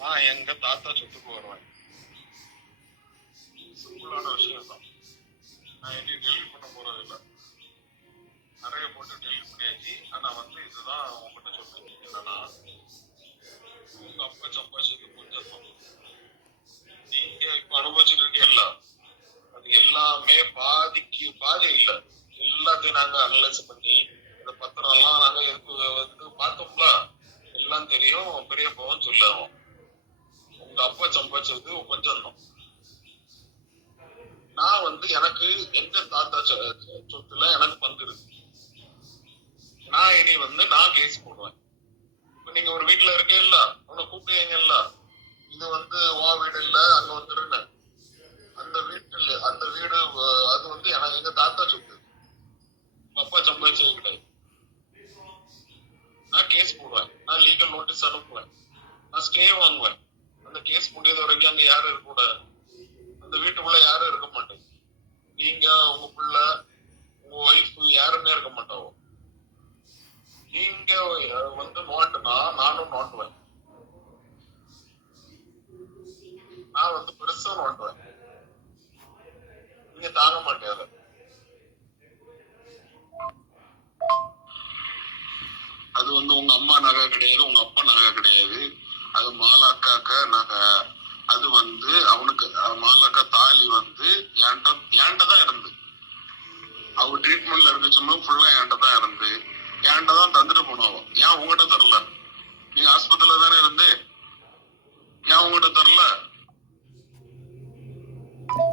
நான் எங்க தாத்தா சொத்துக்கு வருவேன். சிம்பிளான விஷயம் தான். நான் எங்கேயும் டெலிட் பண்ண போறது இல்லை. நிறைய போட்டு டெலிட் பண்ணியாச்சு. ஆனா வந்து இதுதான் உங்ககிட்ட சொல்றேன் என்னன்னா, உங்க அப்பா சம்பாதிச்சது கொஞ்சம் தான். நீங்க இப்ப அனுபவிச்சுட்டு இருக்கீங்கல்ல, அது எல்லாமே பாதிக்கு பாதி இல்ல. எல்லாத்தையும் நாங்க அனலைஸ் பண்ணி இந்த பத்திரம் எல்லாம் நாங்க எதுக்கு வந்து பார்த்தோம்ல, எல்லாம் தெரியும். பெரிய பவன் சொல்லுவோம். உங்க அப்பா சம்பாதிச்சது கொஞ்சம் தான். நான் வந்து எனக்கு எங்க தாத்தா சொத்துல எனக்கு பங்கு இருக்கு. நான் இனி வந்து நான் கேஸ் போடுவேன். இப்ப நீங்க ஒரு வீட்டுல இருக்கீங்கல்ல, உன்னை கூப்பிடுவீங்கல்ல, இது வந்து வா வீடு இல்ல அங்க வந்துருன்னு. அந்த வீட்டுல அந்த வீடு அது வந்து எனக்கு எங்க தாத்தா சொத்து. அப்பா சம்பாதிச்சது கிடையாது. நான் கேஸ் போடுவேன். நான் லீகல் நோட்டீஸ் அனுப்புவேன். நான் ஸ்டே வாங்குவேன். அந்த கேஸ் முடியாத வரைக்கும் அங்க யாரும் இருக்க கூடாது. அந்த வீட்டுக்குள்ள யாரும் இருக்க மாட்டேன். நீங்க உங்க பிள்ளை உங்க ஒய்ஃப் யாருமே இருக்க மாட்டாங்க. நீங்க வந்து நோண்டுனா நானும் நோண்டுவேன். நான் வந்து பெருசா நோண்டுவேன். நீங்க தாங்க மாட்டேன். அது வந்து உங்க அம்மா நகை கிடையாது, உங்க அப்பா நகை கிடையாது. அது மாலாக்காக்க நகை. அது வந்து அவனுக்கு மாலாக்கா தாலி வந்து ஏன்ட்ட தான் இருந்து. அவ ட்ரீட்மெண்ட்ல இருந்துச்சுன்னா ஃபுல்லா ஏன்ட்ட தான் இருந்து. ஏன்ட்ட தான் தந்துட்டு போனோம். ஏன் உங்ககிட்ட தரல?